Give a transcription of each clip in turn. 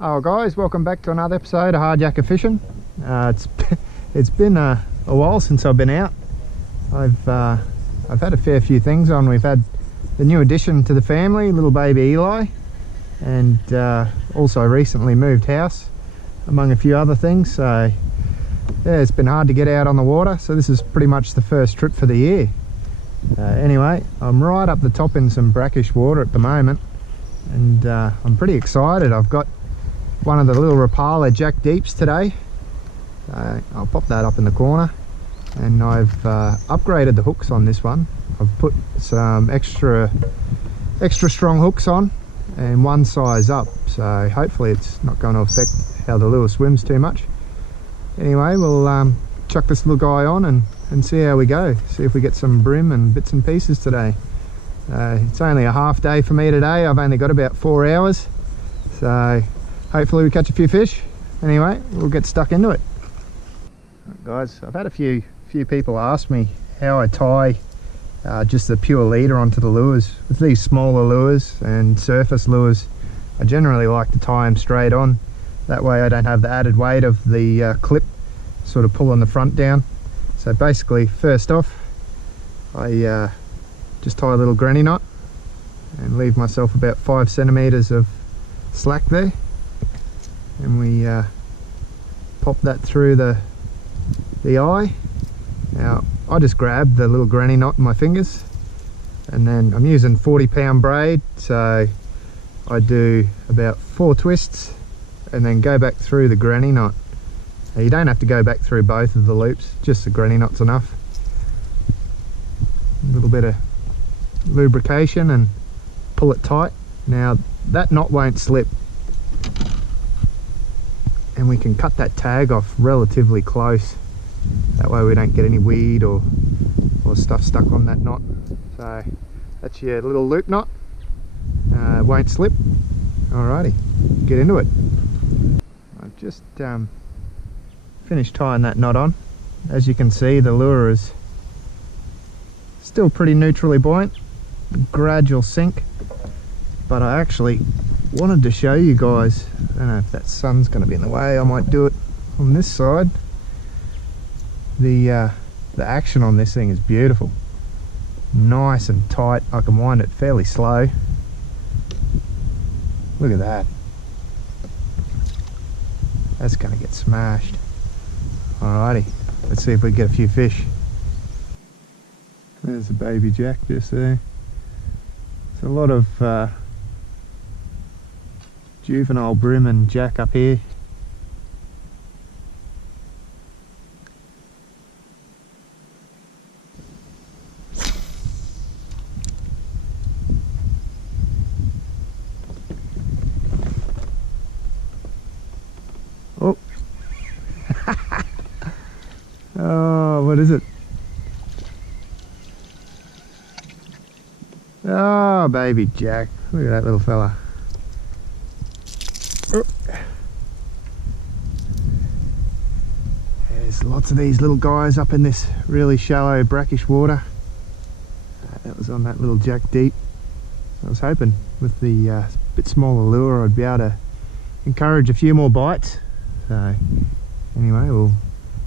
Oh guys, welcome back to another episode of Hard Yakka Fishing. It's been a while since I've been out. I've had a fair few things on. We've had the new addition to the family, little baby Eli, and also recently moved house, among a few other things. So yeah, it's been hard to get out on the water, so this is pretty much the first trip for the year. Anyway, I'm right up the top in some brackish water at the moment, and I'm pretty excited. I've got one of the little Rapala Jack deeps today. I'll pop that up in the corner, and I've upgraded the hooks on this one. I've put some extra strong hooks on and one size up, so hopefully it's not going to affect how the lure swims too much. Anyway, we'll chuck this little guy on and see how we go, see if we get some brim and bits and pieces today. It's only a half day for me today. I've only got about 4 hours, so hopefully we catch a few fish. Anyway, we'll get stuck into it. Right, guys, I've had a few people ask me how I tie just the pure leader onto the lures. With these smaller lures and surface lures, I generally like to tie them straight on. That way I don't have the added weight of the clip sort of pulling the front down. So basically, first off, I just tie a little granny knot and leave myself about 5 centimeters of slack there, and we pop that through the eye. Now I just grab the little granny knot in my fingers, and then I'm using 40-pound braid, so I do about 4 twists and then go back through the granny knot. Now, you don't have to go back through both of the loops, just the granny knot's enough. A little bit of lubrication and pull it tight. Now that knot won't slip, and we can cut that tag off relatively close. That way we don't get any weed or stuff stuck on that knot. So that's your little loop knot. Won't slip. Alrighty, get into it. I've just finished tying that knot on. As you can see, the lure is still pretty neutrally buoyant, gradual sink, but I actually wanted to show you guys. I don't know if that sun's going to be in the way. I might do it on this side. The action on this thing is beautiful, nice and tight. I can wind it fairly slow. Look at that. That's going to get smashed. Alrighty, let's see if we can get a few fish. There's a baby jack just there. There's a lot of juvenile brim and jack up here. Oh. Oh, what is it? Oh, baby jack. Look at that little fella. Oh. There's lots of these little guys up in this really shallow brackish water. That was on that little jack deep. I was hoping with the bit smaller lure I'd be able to encourage a few more bites. So anyway, we'll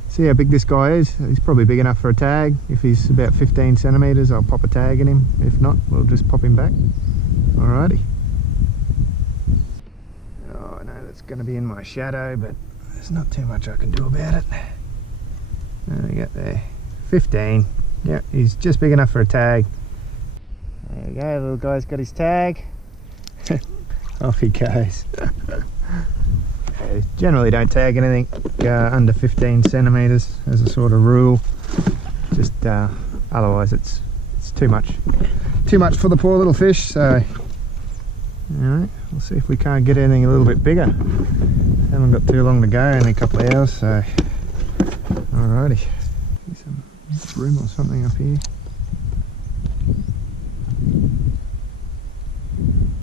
see how big this guy is. He's probably big enough for a tag. If he's about 15 centimeters, I'll pop a tag in him. If not, we'll just pop him back. Alrighty. Oh, I know that's going to be in my shadow, but there's not too much I can do about it. There we go there. 15. Yeah, he's just big enough for a tag. There we go, the little guy's got his tag. Off he goes. Generally don't tag anything under 15 centimeters as a sort of rule. Just otherwise it's too much for the poor little fish. So alright, we'll see if we can't get anything a little bit bigger. Haven't got too long to go, only a couple of hours. So alrighty, some brim or something up here.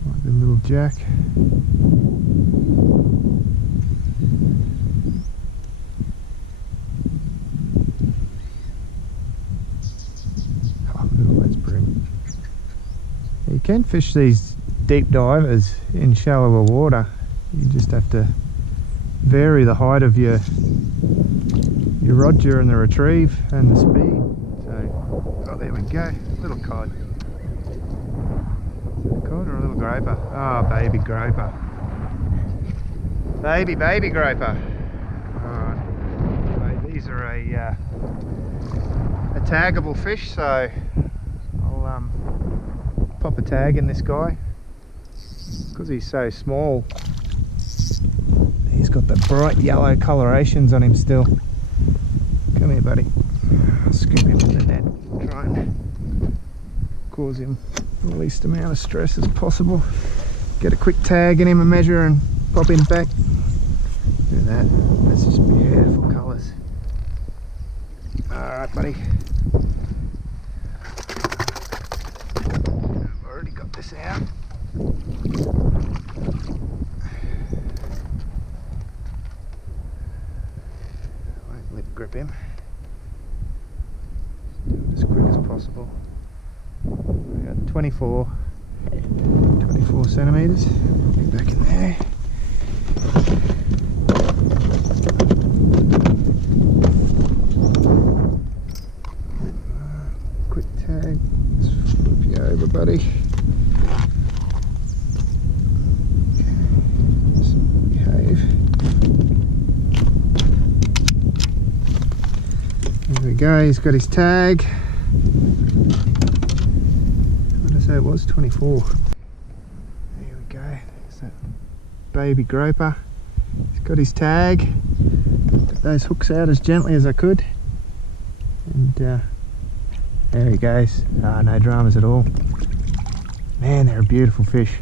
Like the little jack. You can fish these deep divers in shallower water You just have to vary the height of your rod during the retrieve and the speed. So, oh, there we go, little cod. Is it a cod or a little groper? Oh, baby groper. Baby groper. Alright, these are a taggable fish, so I'll pop a tag in this guy. Because he's so small, he's got the bright yellow colorations on him still. Come here, buddy. I'll scoop him in the net. Try and cause him the least amount of stress as possible. Get a quick tag in him, a measure, and pop him back. Look at that. That's just beautiful colours. Alright, buddy. I've already got this out. Won't lip grip him. Do it as quick as possible. We got 24 centimetres. Get back in there. Quick tag. Let's flip you over, buddy. There we go, he's got his tag. What did I say it was? 24. There we go, there's that baby groper. He's got his tag. Got those hooks out as gently as I could. And there he goes. No dramas at all. Man, they're a beautiful fish.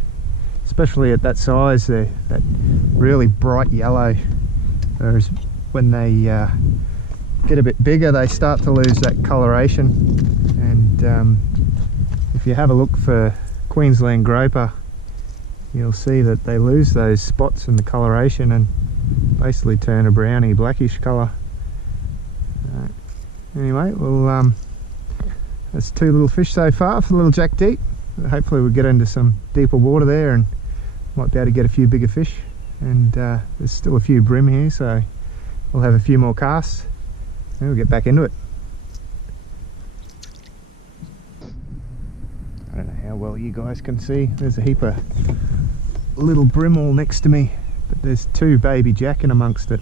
Especially at that size, they're that really bright yellow. Whereas when they get a bit bigger, they start to lose that coloration. And if you have a look for Queensland Grouper, you'll see that they lose those spots and the coloration and basically turn a browny blackish colour. Anyway, well, that's two little fish so far for the little Jack Deep. Hopefully we'll get into some deeper water there and might be able to get a few bigger fish. And there's still a few brim here, so we'll have a few more casts and we'll get back into it. I don't know how well you guys can see. There's a heap of little brim all next to me, but there's two baby jack in amongst it.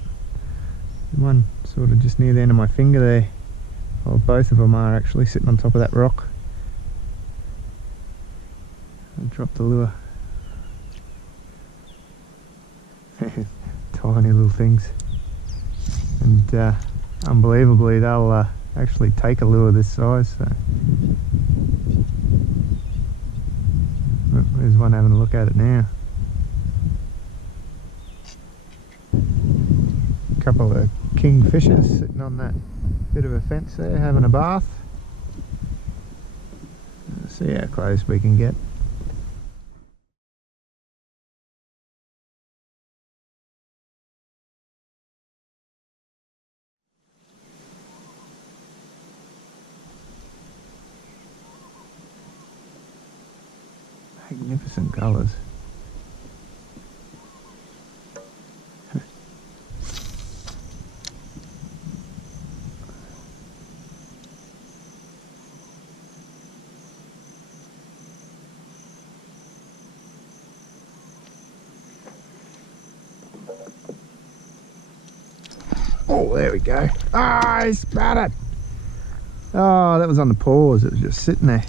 One sort of just near the end of my finger there. Well, both of them are actually sitting on top of that rock. I'll drop the lure. Tiny little things. And unbelievably they'll actually take a lure this size. So. Oh, there's one having a look at it now. A couple of Kingfishers sitting on that bit of a fence there having a bath. Let's see how close we can get. Magnificent colours. Oh, there we go. Ah, he spat it. Oh, that was on the paws. It was just sitting there.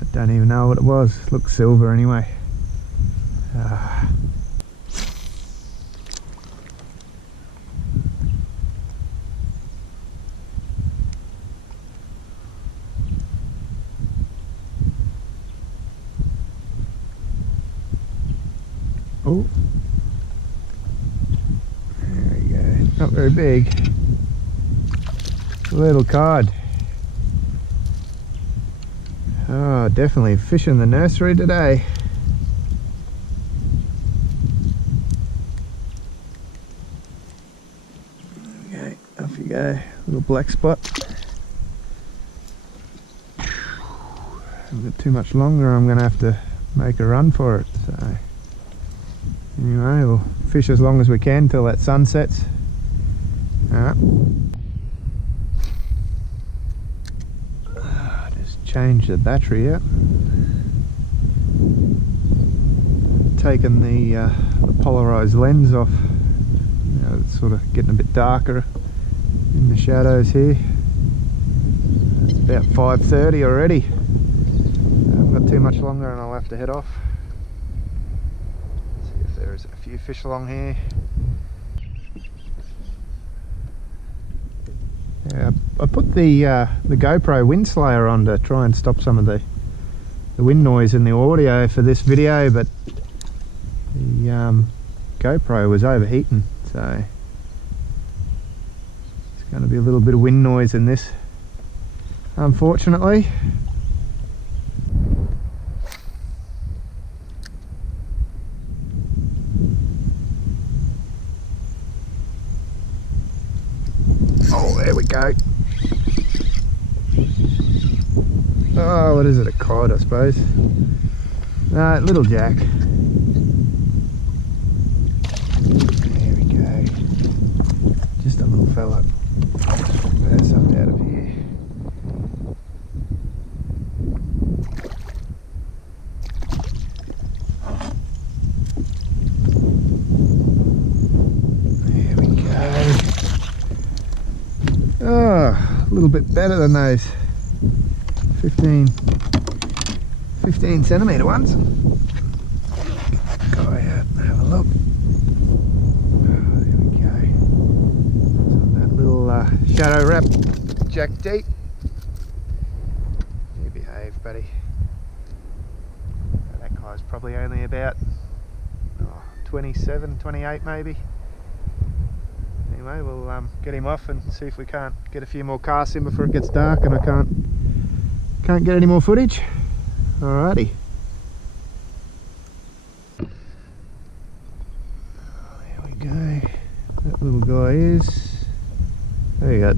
I don't even know what it was. It looked silver anyway. Ah. Oh. There we go. Not very big. Little cod. Oh, definitely fishing the nursery today. Okay, off you go. Little black spot. Haven't got too much longer. I'm going to have to make a run for it. So Anyway, we'll fish as long as we can till that sun sets. Just change the battery out. Taken the polarized lens off. Now it's sort of getting a bit darker in the shadows here. It's about 5:30 already. I haven't got too much longer and I'll have to head off. See if there's a few fish along here. Yeah, I put the GoPro wind slayer on to try and stop some of the wind noise in the audio for this video, but the GoPro was overheating, so there's going to be a little bit of wind noise in this, unfortunately. Oh, there we go. Oh, what is it? A cod, I suppose. No, little jack. There we go. Just a little fella. There's something out of here. There we go. Oh, a little bit better than those 15 centimetre ones. Go out and have a look. Oh, there we go. So that little shadow wrap jack deep. You behave, buddy. That guy's probably only about 27, 28 maybe. Anyway, we'll get him off and see if we can't get a few more casts in before it gets dark and I can't get any more footage. Alrighty. There we go. That little guy is, there we go,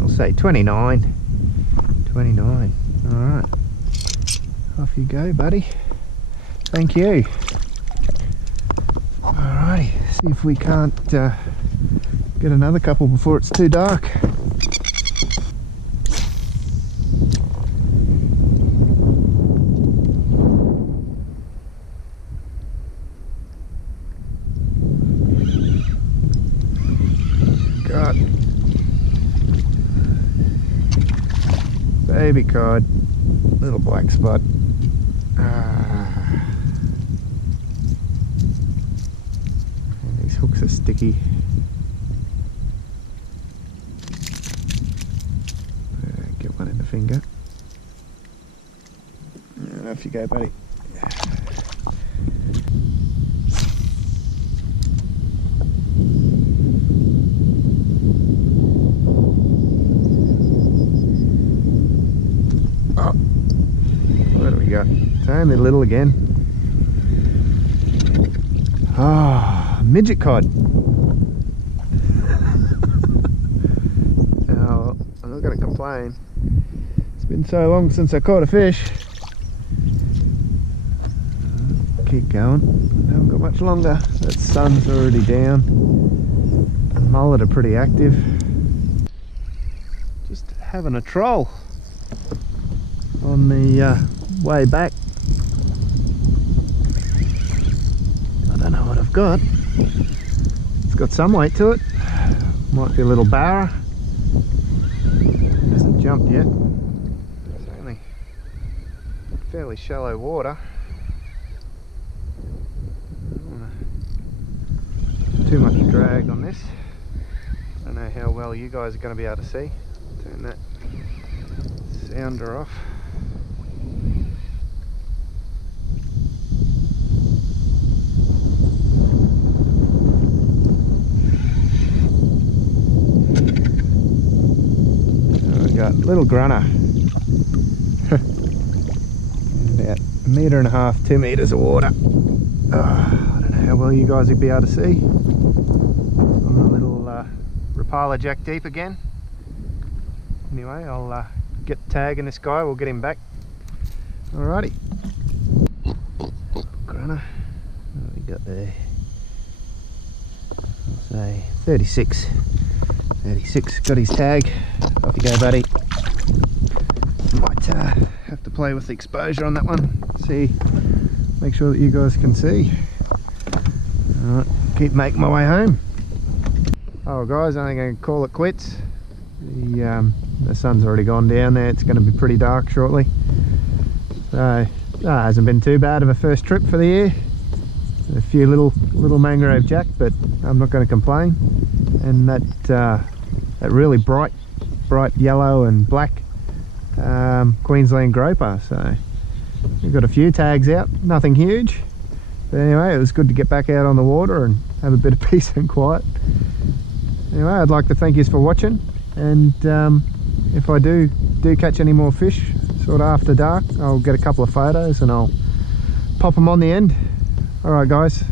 I'll say 29. 29. Alright. Off you go, buddy. Thank you. Alrighty, see if we can't get another couple before it's too dark. God. Baby cod. Little black spot. And these hooks are sticky. Get one in the finger. Off you go, buddy. Oh, what do we got? It's only little again. Ah, midget cod. Now, I'm not going to complain. It's been so long since I caught a fish. Keep going. Haven't got much longer. That sun's already down. The mullet are pretty active. Just having a troll on the way back. I don't know what I've got. It's got some weight to it. Might be a little barra. Hasn't jumped yet. It's only fairly shallow water. Too much drag on this. I don't know how well you guys are going to be able to see. Turn that sounder off. We got little grunner. About 1.5 meters, 2 meters of water. I don't know how well you guys will be able to see. On the little Rapala Jack deep again. Anyway, I'll get tagging this guy, we'll get him back. Alrighty. Grunner, what have we got there? So 36, got his tag. Off you go, buddy. Might have to play with the exposure on that one. See, make sure that you guys can see. Alright, keep making my way home. Oh guys, I think I can call it quits. The sun's already gone down there. It's going to be pretty dark shortly. So hasn't been too bad of a first trip for the year. A few little mangrove jack, but I'm not going to complain. And that really bright yellow and black Queensland Grouper. So we've got a few tags out, nothing huge. But anyway, it was good to get back out on the water and have a bit of peace and quiet. Anyway, I'd like to thank you for watching, and if I do catch any more fish sort of after dark, I'll get a couple of photos and I'll pop them on the end. Alright guys,